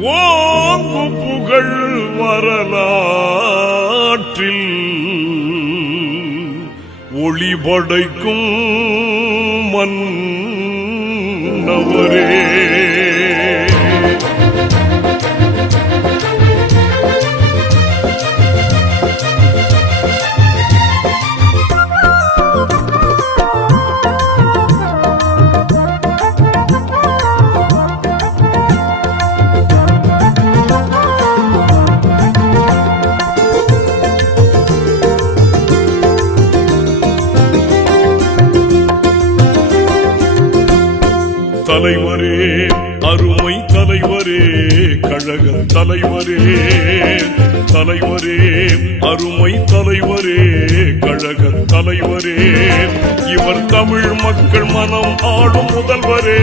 ஓங்கு புகழ் வரலாற்றில் ஒளிபடைக்கும் மன்னவரே. தலைவரே, அருமை தலைவரே, கழக தலைவரே, தலைவரே, அருமை தலைவரே, கழக தலைவரே, இவர் தமிழ் மக்கள் மனம் ஆளும் முதல்வரே,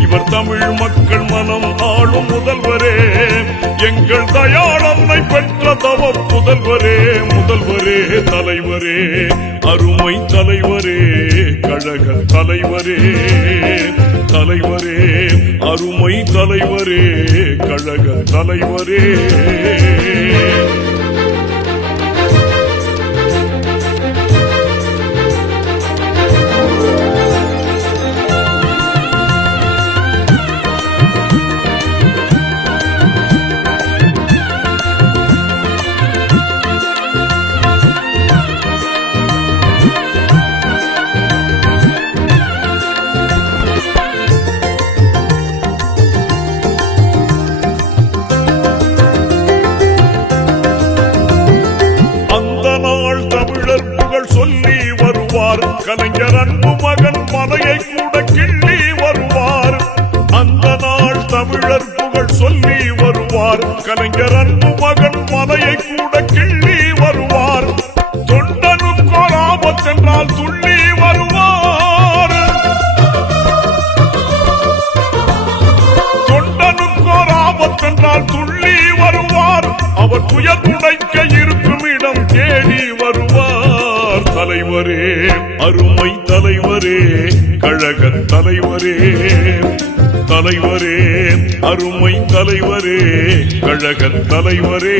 இவர் தமிழ் மக்கள் மனம் ஆளும் முதல்வரே, எங்கள் தயாளன்னை பெற்ற தவ முதல்வரே, முதல்வரே, தலைவரே, அருமை தலைவரே, கழக தலைவரே, தலைவரே, அருமை தலைவரே, கழக தலைவரே. கலைஞர் அன்பு மகன் மலையை கூட கிள்ளி வருவார். அந்த நாள் தமிழர் புகழ் சொல்லி வருவார். கலைஞர் அன்பு மகன் மலையை கூட கிள்ளி வருவார். தொண்டனுக்கோ ஆபத் சென்றால் துள்ளி வருவார். தொண்டனுக்கோ ஆபத் சென்றால் துள்ளி வருவார். அவர் துயர் துடைக்க இருக்கும் இடம் தேடி வருவார். தலைவரே, அருமை தலைவரே, கழக தலைவரே, தலைவரே, அருமை தலைவரே, கழக தலைவரே.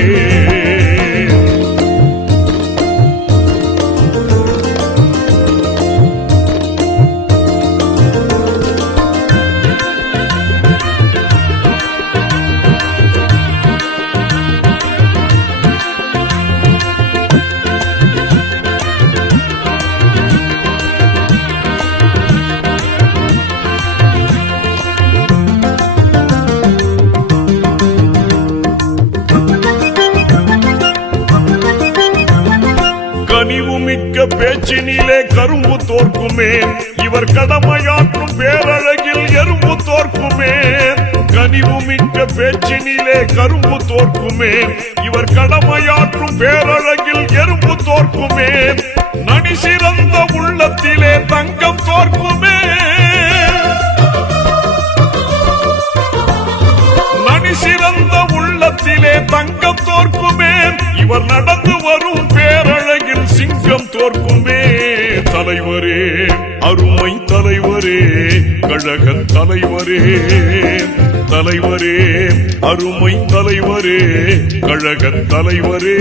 கனிவுமிக்க பேச்சினிலே கரும்பு தோற்குமே, இவர் கடமையாற்றும் பேரழகில் எறும்பு தோற்குமே. கனிவுமிக்க பேச்சினிலே கரும்பு தோற்குமே, இவர் கடமையாற்றும் பேரழகில் எறும்பு தோற்குமே. நனி சிறந்த உள்ளத்திலே தங்கம் தோற்குமே. நனி சிறந்த உள்ளத்திலே தங்கம் தோற்குமே. இவர் நடந்து வரும் பேரழகில் சிங்கம் தோற்குமே. தலைவரே, அருமை தலைவரே, கழக தலைவரே, தலைவரே, அருமை தலைவரே, கழக தலைவரே.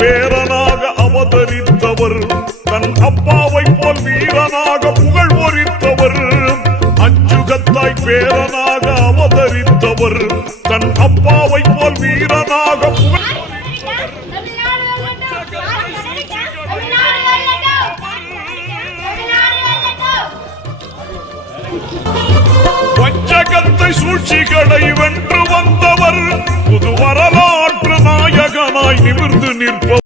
பேரனாக அவதரித்தவர், தன் அப்பாவை போல் வீரனாக புகழ் ஒரித்தவர். அஞ்சுகத்தாய் பேரனாக அவதரித்தவர், தன் அப்பாவை போல் வீரனாக புகழ் வஞ்சகத்தை சூழ்ச்சிகளை வென்று வந்தவர். புது வரலாற்று நாயகனாய் நிமிர்ந்து நிற்பவர்.